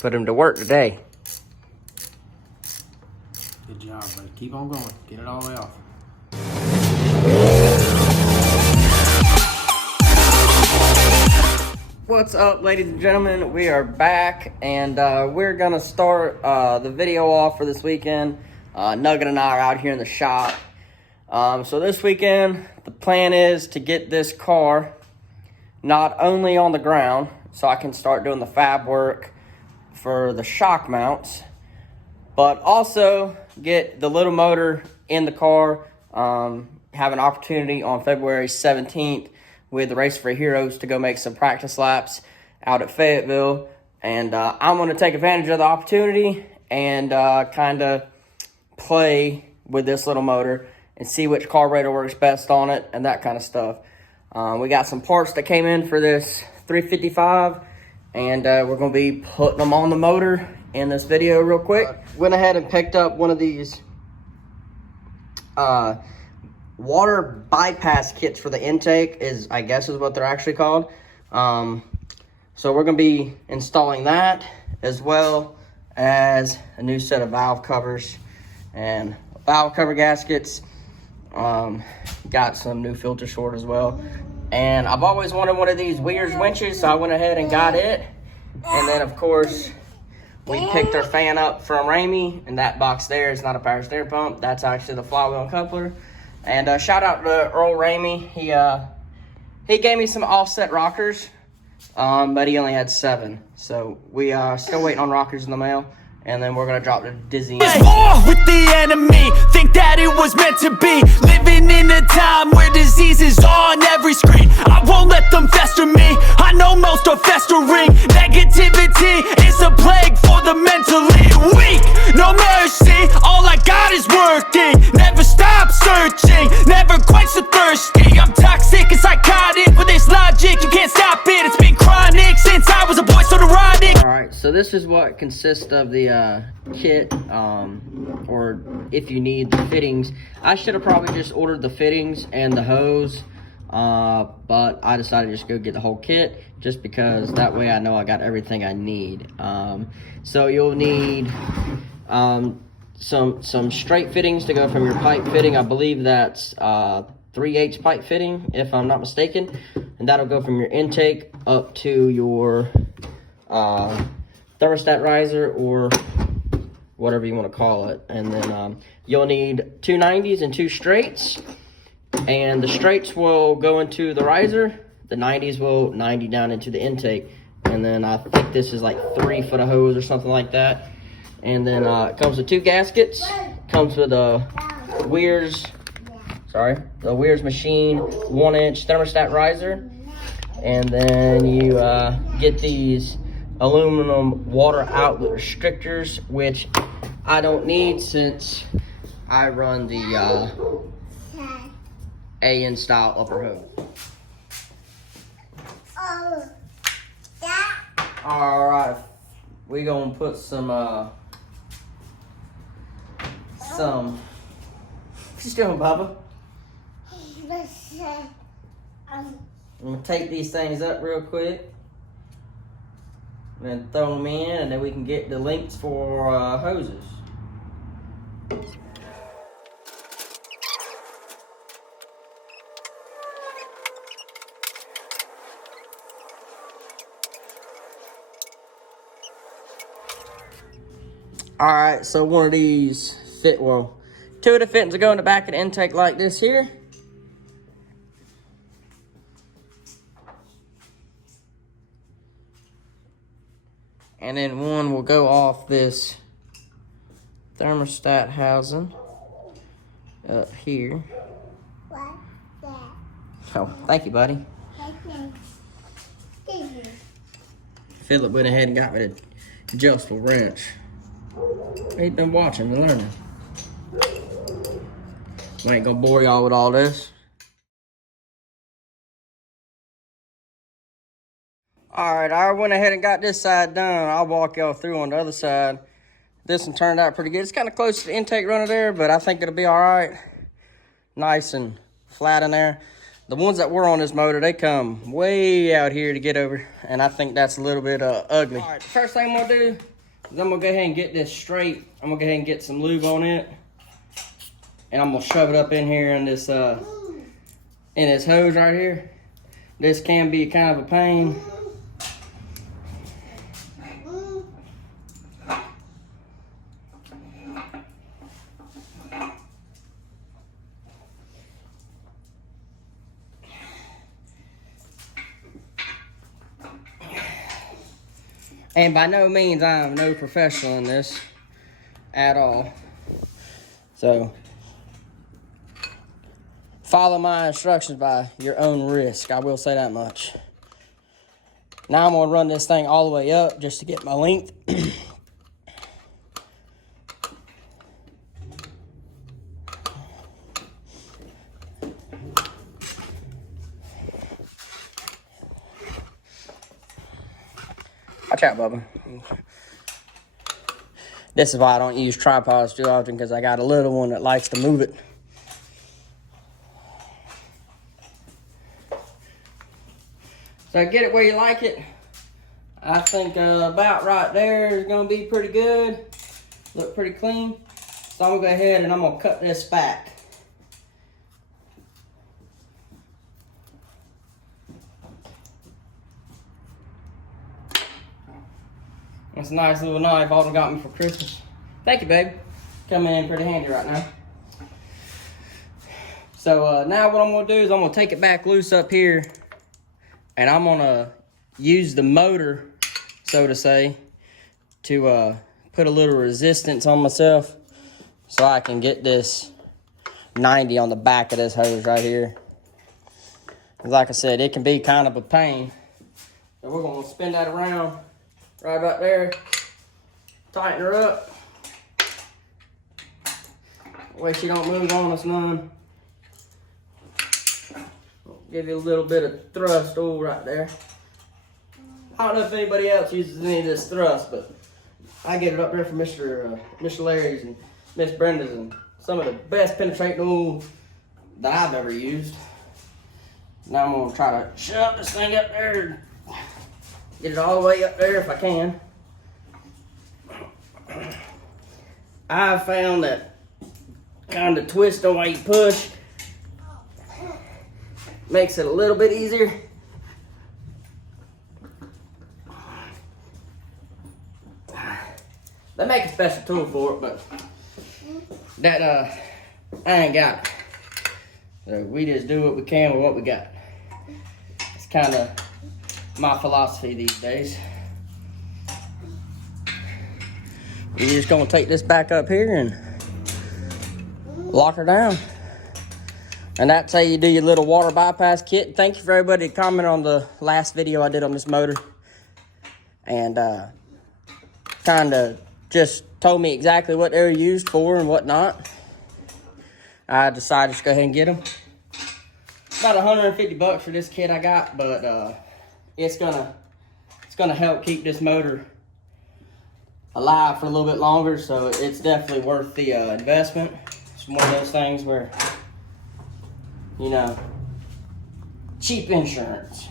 Put him to work today. Good job, buddy. Keep on going. Get it all the way off. What's up, ladies and gentlemen? We are back, and we're gonna start the video off for this weekend. Nugget and I are out here in the shop. So this weekend, the plan is to get this car not only on the ground, so I can start doing the fab work for the shock mounts, but also get the little motor in the car. Have an opportunity on February 17th with the Race for Heroes to go make some practice laps out at Fayetteville. And I'm going to take advantage of the opportunity and kind of play with this little motor and see which carburetor works best on it and that kind of stuff. We got some parts that came in for this 355, and we're going to be putting them on the motor in this video real quick. Went ahead and picked up one of these water bypass kits for the intake, I guess is what they're actually called. So we're going to be installing that, as well as a new set of valve covers and valve cover gaskets. Got some new filter short as well. And I've always wanted one of these Weir's winches, so I went ahead and got it. And then, of course, we picked our fan up from Ramey, and that box there is not a power steering pump. That's actually the flywheel and coupler. And shout out to Earl Ramey. He gave me some offset rockers, but he only had 7. So we are still waiting on rockers in the mail, and then we're gonna drop the Dizzy. War with the enemy, think that it was meant to be. Living in a time where disease is on every screen. I won't let them fester me. I know most are festering. Negativity is a plague for the mentally weak. No mercy, all I got is working. Never stop searching, never quite so thirsty. I'm toxic and psychotic with this logic. You can't stop it, it's been chronic since I was a boy, so neurotic. Alright, so this is what consists of the kit, or if you need the fittings. I should have probably just ordered the fittings and the hose, but I decided to just go get the whole kit, just because that way I know I got everything I need. So you'll need some straight fittings to go from your pipe fitting. I believe that's 3/8 pipe fitting, if I'm not mistaken, and that'll go from your intake up to your thermostat riser, or whatever you want to call it. And then you'll need 2 90s and 2 straights, and the straights will go into the riser, the 90s will 90 down into the intake, and then I think this is like 3 foot of hose or something like that. And then it comes with 2 gaskets, comes with a Weir's machine 1-inch thermostat riser, and then you get these aluminum water outlet restrictors, which I don't need since I run the AN style upper hose. Alright, we gonna put some what you doing, Bubba? I'm gonna take these things up real quick and then throw them in, and then we can get the links for hoses. Alright, so one of these fit, well, 2 of the fittings will go in the back of the intake like this here. And then one will go off this thermostat housing up here. Oh, thank you, buddy. Philip went ahead and got me the adjustable wrench. He's been watching and learning. I ain't gonna bore y'all with all this. Alright, I went ahead and got this side done. I'll walk y'all through on the other side. This one turned out pretty good. It's kind of close to the intake runner there, but I think it'll be alright. Nice and flat in there. the ones that were on this motor, they come way out here to get over, and I think that's a little bit ugly. All right, the first thing I'm gonna do is I'm gonna go ahead and get this straight. I'm gonna go ahead and get some lube on it, and I'm gonna shove it up in here in this hose right here. This can be kind of a pain. And by no means, I am no professional in this at all. So, follow my instructions by your own risk. I will say that much. Now I'm gonna run this thing all the way up just to get my length. Watch out, Bubba. This is why I don't use tripods too often, because I got a little one that likes to move it. So get it where you like it. I think about right there is going to be pretty good. Look pretty clean. So I'm going to go ahead and I'm going to cut this back. It's a nice little knife Alden got me for Christmas. Thank you, babe. Coming in pretty handy right now. So now what I'm going to do is I'm going to take it back loose up here. And I'm going to use the motor, so to say, to put a little resistance on myself so I can get this 90 on the back of this hose right here. Like I said, it can be kind of a pain. So we're going to spin that around. Right about there, tighten her up. That way she don't move on us none. Give you a little bit of thrust right there. I don't know if anybody else uses any of this thrust, but I get it up there for Mr. Larry's and Miss Brenda's, and some of the best penetrating oil that I've ever used. Now I'm gonna try to shove this thing up there. Get it all the way up there if I can. I've found that kind of twist the way you push makes it a little bit easier. They make a special tool for it, but that I ain't got it. So we just do what we can with what we got. It's kind of my philosophy these days. We're just gonna take this back up here and lock her down. And that's how you do your little water bypass kit. Thank you for everybody that commented on the last video I did on this motor. And kind of just told me exactly what they were used for and whatnot. I decided to go ahead and get them. About 150 bucks for this kit I got, but it's gonna help keep this motor alive for a little bit longer, so it's definitely worth the investment. It's one of those things where, you know, cheap insurance.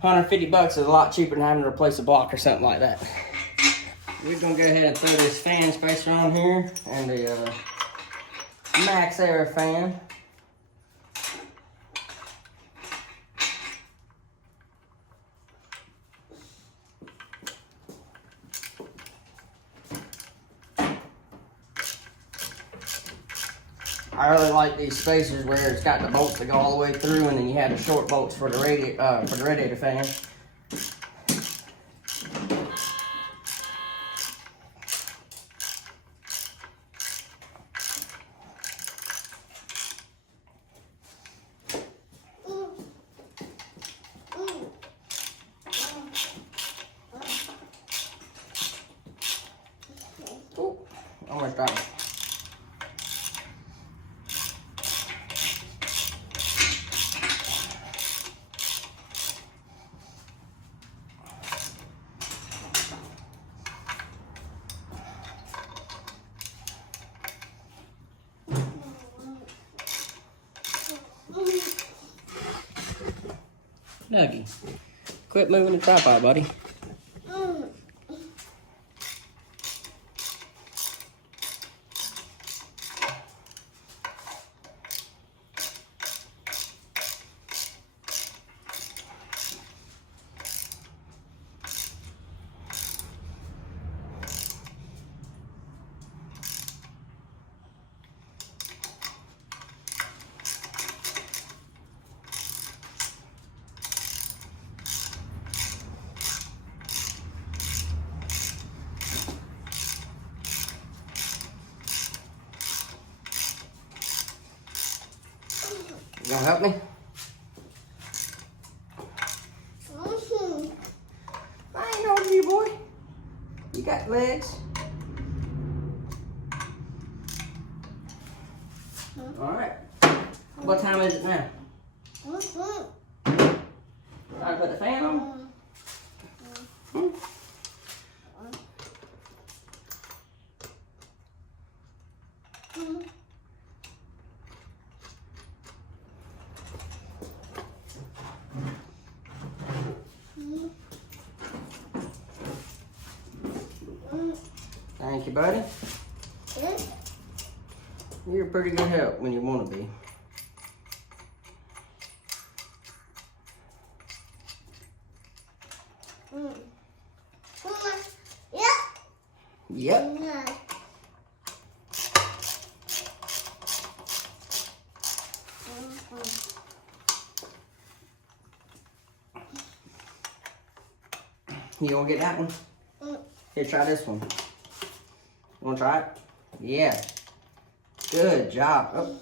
150 bucks is a lot cheaper than having to replace a block or something like that. We're gonna go ahead and throw this fan spacer on here and the Max Air fan. I really like these spacers where it's got the bolts that go all the way through, and then you have the short bolts for the radiator fan. Ooh, almost got it. Snuggy. Quit moving the tripod, buddy. You gonna help me? I ain't holding you, boy. You got legs. All right. What time is it now? Time to put the fan on? Thank you, buddy. You're a pretty good help when you want to be. Yep. You wanna get that one? Here, try this one. You wanna try it? Yeah. Good job. Oh.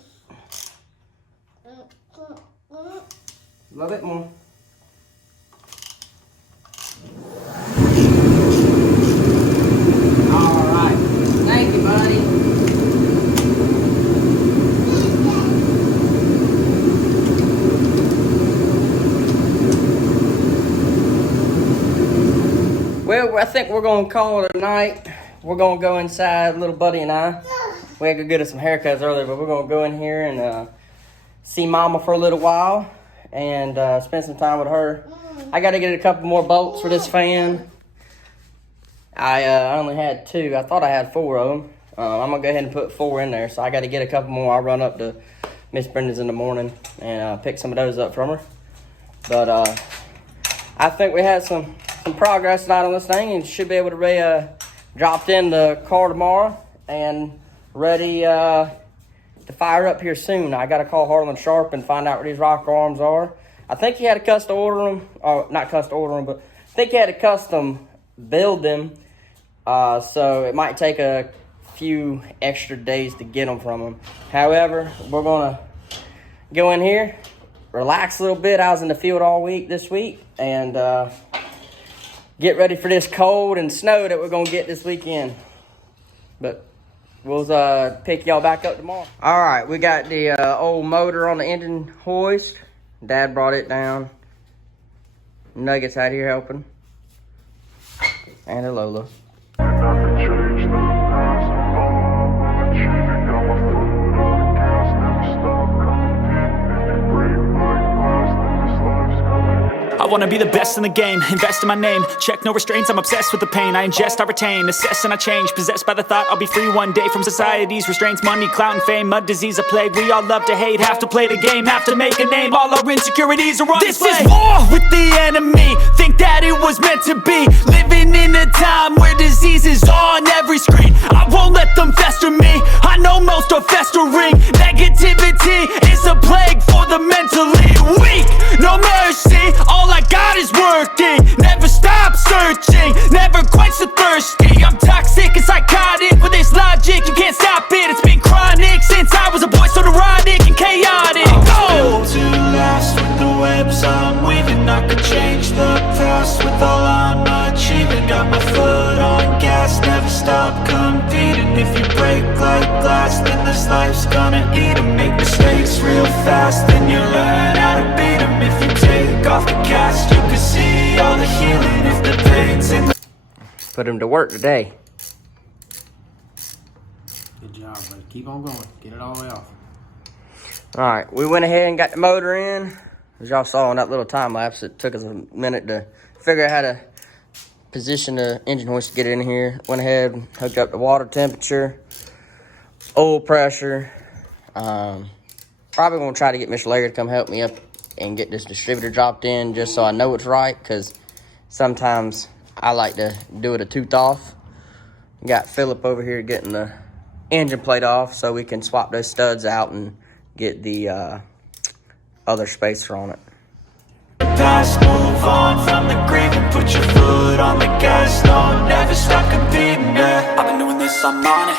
A little bit more. All right. Thank you, buddy. Well, I think we're gonna call it a night. We're gonna go inside, little buddy and I. We had to go get us some haircuts earlier, but we're gonna go in here and see Mama for a little while and spend some time with her. I got to get a couple more bolts for this fan. I only had 2. I thought I had 4 of them. I'm gonna go ahead and put 4 in there, so I got to get a couple more. I'll run up to Miss Brenda's in the morning and pick some of those up from her. But I think we had some progress tonight on this thing, and should be able to be dropped in the car tomorrow and ready to fire up here soon. I got to call Harlan Sharp and find out where these rocker arms are. I think he had to custom order them, or not custom order them, but I think he had to custom build them. So it might take a few extra days to get them from him. However, we're gonna go in here, relax a little bit. I was in the field all week this week, and get ready for this cold and snow that we're gonna get this weekend. But we'll pick y'all back up tomorrow. All right, we got the old motor on the engine hoist. Dad brought it down. Nuggets out here helping. And a Lola. I wanna be the best in the game, invest in my name. Check no restraints, I'm obsessed with the pain. I ingest, I retain, assess and I change. Possessed by the thought I'll be free one day from society's restraints. Money, clout and fame, mud, disease, a plague. We all love to hate, have to play the game, have to make a name. All our insecurities are on display. This is war with the enemy, think that it was meant to be. Living in a time where disease is on every screen. I won't let them fester me, I know most are festering. Negativity is a plague for the mentally weak. No mercy, all I got is working. Never stop searching, never quench the thirsty. I'm toxic and psychotic with this logic, you can't stop it. It's been chronic since I was a boy, so neurotic and chaotic. Built to last with the webs I'm weaving. I could change the past with all I'm achieving. Got my foot on gas, never stop competing. If you break like glass, then this life's gonna eat 'em. Make mistakes real fast, then you learn how to beat 'em. If you take off the cast, you can see all the healing. If the pain's in the... Put him to work today. Good job, buddy. Keep on going. Get it all the way off. All right, we went ahead and got the motor in. As y'all saw in that little time lapse, it took us a minute to figure out how to position the engine hoist to get in here. Went ahead and hooked up the water temperature, oil pressure. Probably gonna try to get Mr. Larry to come help me up and get this distributor dropped in just so I know it's right, because sometimes I like to do it a tooth off. Got Philip over here getting the engine plate off so we can swap those studs out and get the other spacer on it. Past, move on from the grave and put your foot on the gas. Don't never stop competing, yeah. I've been doing this, I'm on it.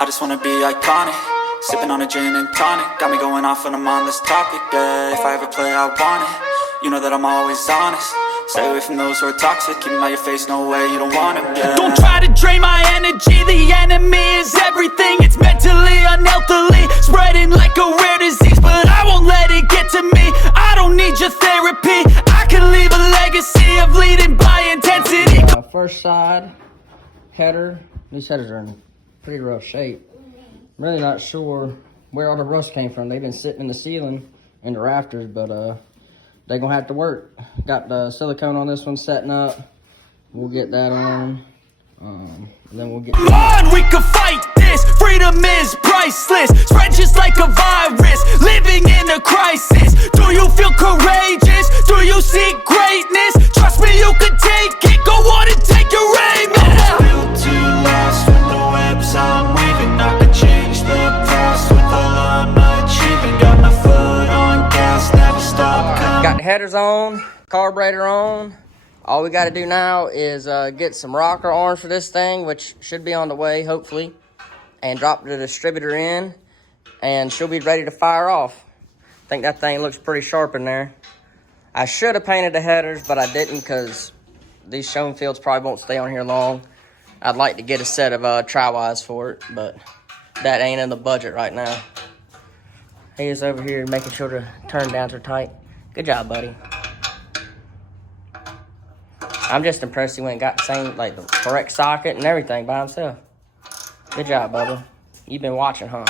I just wanna be iconic. Sipping on a gin and tonic, got me going off when I'm on this topic, yeah. If I ever play, I want it. You know that I'm always honest. Stay away from those who are toxic. Keep them out your face, no way, you don't want them, yeah. Don't try to drain my energy. The enemy is everything. It's mentally, unhealthily, spreading like a rare disease. But I won't let it get to me. I don't need your therapy. I can leave a legacy of leading by intensity. First side header. These headers are in pretty rough shape. Really not sure where all the rust came from. They've been sitting in the ceiling and the rafters, but they're gonna have to work. Got the silicone on this one setting up. We'll get that on. And then we'll get on, we can fight this. Freedom is priceless. Spread just like a virus. Living in a crisis. Do you feel courageous? Do you seek greatness? Trust me, you can take it. Go on and take your aim. Built to last with the webs I'm weaving. I could change the past with all I'm achieving. Got my foot on gas, never stop coming. Got the headers on, carburetor on. All we got to do now is get some rocker arms for this thing, which should be on the way, hopefully, and drop the distributor in, and she'll be ready to fire off. I think that thing looks pretty sharp in there. I should have painted the headers, but I didn't because these shown fields probably won't stay on here long. I'd like to get a set of tri-wise for it, but that ain't in the budget right now. He is over here making sure the turn downs are tight. Good job, buddy. I'm just impressed he went and got the same, like, the correct socket and everything by himself. Good job, Bubba. You've been watching, huh?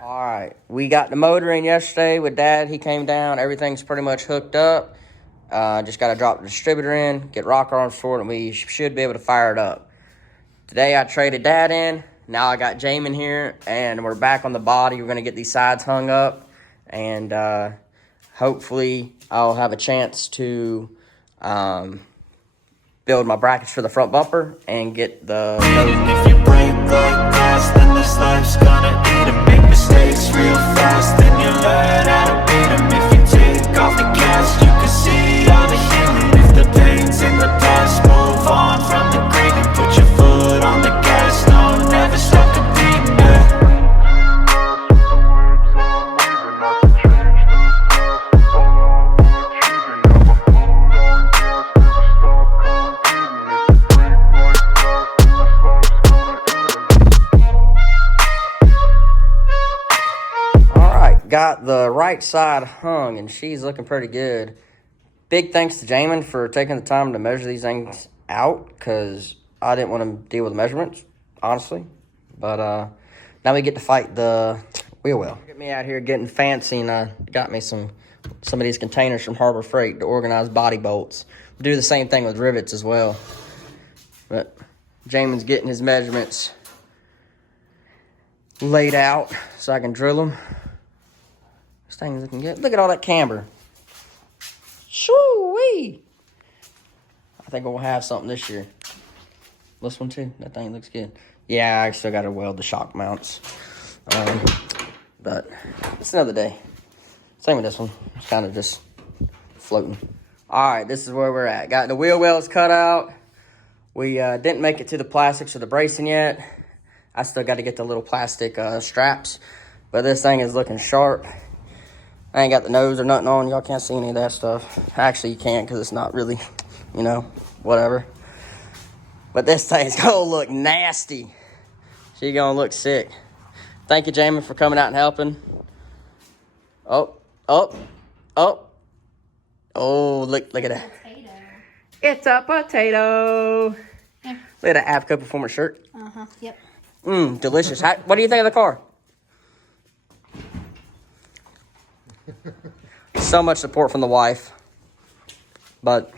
All right. We got the motor in yesterday with Dad. He came down. Everything's pretty much hooked up. Just got to drop the distributor in, get rocker arms for it, and we should be able to fire it up. Today I traded Dad in. Now I got Jamin here, and we're back on the body. We're going to get these sides hung up, and hopefully I'll have a chance to build my brackets for the front bumper and get the... If you break like glass, then this life's gonna eat 'em. Make mistakes real fast, then you learn how to beat 'em. If you take off the cast, you can see all the healing. If the pain's in the past, move on from the grave and put your foot on the gas. No, never stop competing, yeah. Got the right side hung, and she's looking pretty good. Big thanks to Jamin for taking the time to measure these things out, because I didn't want to deal with measurements, honestly. But now we get to fight the wheel well. Get me out here getting fancy, and I got me some of these containers from Harbor Freight to organize body bolts. Do the same thing with rivets as well. But Jamin's getting his measurements laid out so I can drill them. This thing's looking good. Look at all that camber. Shoo-wee! I think we'll have something this year. This one too. That thing looks good. Yeah, I still got to weld the shock mounts. But it's another day. Same with this one. It's kind of just floating. All right, this is where we're at. Got the wheel wells cut out. We didn't make it to the plastics or the bracing yet. I still got to get the little plastic straps. But this thing is looking sharp. I ain't got the nose or nothing on. Y'all can't see any of that stuff. Actually, you can't because it's not really, you know, whatever. But this thing's going to look nasty. She's going to look sick. Thank you, Jamin, for coming out and helping. Oh, look at that. Potato. It's a potato. Yeah. Look at that Avco Performance shirt. Uh-huh, yep. Delicious. What do you think of the car? So much support from the wife, but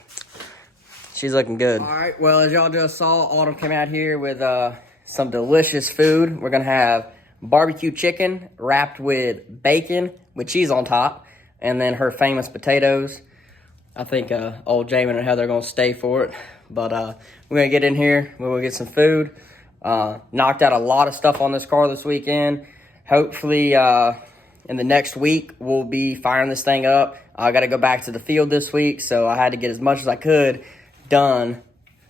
she's looking good. All right, well, as y'all just saw, Autumn came out here with some delicious food. We're gonna have barbecue chicken wrapped with bacon with cheese on top, and then her famous potatoes. I think old Jamin and Heather are gonna stay for it, but we're gonna get in here, we're gonna get some food. Knocked out a lot of stuff on this car this weekend. Hopefully in the next week we'll be firing this thing up. I gotta go back to the field this week, so I had to get as much as I could done.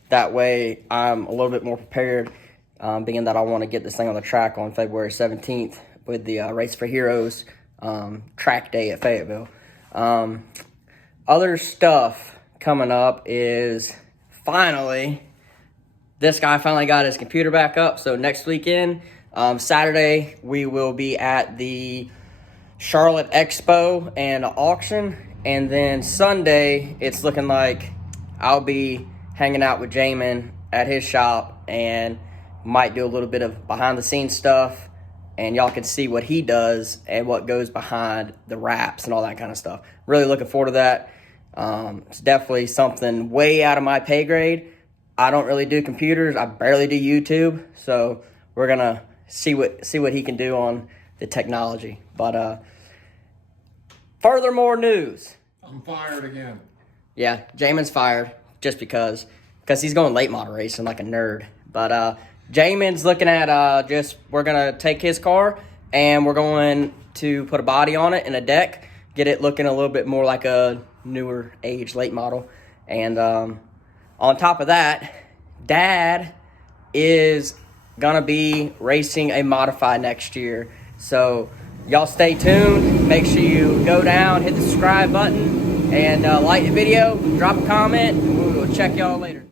That way I'm a little bit more prepared, being that I want to get this thing on the track on February 17th with the Race for Heroes track day at Fayetteville. Other stuff coming up is finally, this guy finally got his computer back up. So next weekend, Saturday, we will be at the Charlotte Expo and auction. And then Sunday, it's looking like I'll be hanging out with Jamin at his shop and might do a little bit of behind the scenes stuff, and y'all can see what he does and what goes behind the wraps and all that kind of stuff. Really looking forward to that. It's definitely something way out of my pay grade. I don't really do computers. I barely do YouTube. So we're gonna see what he can do on the technology. But furthermore news. I'm fired again. Yeah, Jamin's fired just because he's going late model racing like a nerd. But Jamin's looking at we're going to take his car and we're going to put a body on it and a deck, get it looking a little bit more like a newer age late model. And on top of that, Dad is going to be racing a modified next year. So y'all stay tuned. Make sure you go down, hit the subscribe button, and like the video, drop a comment, and we will check y'all later.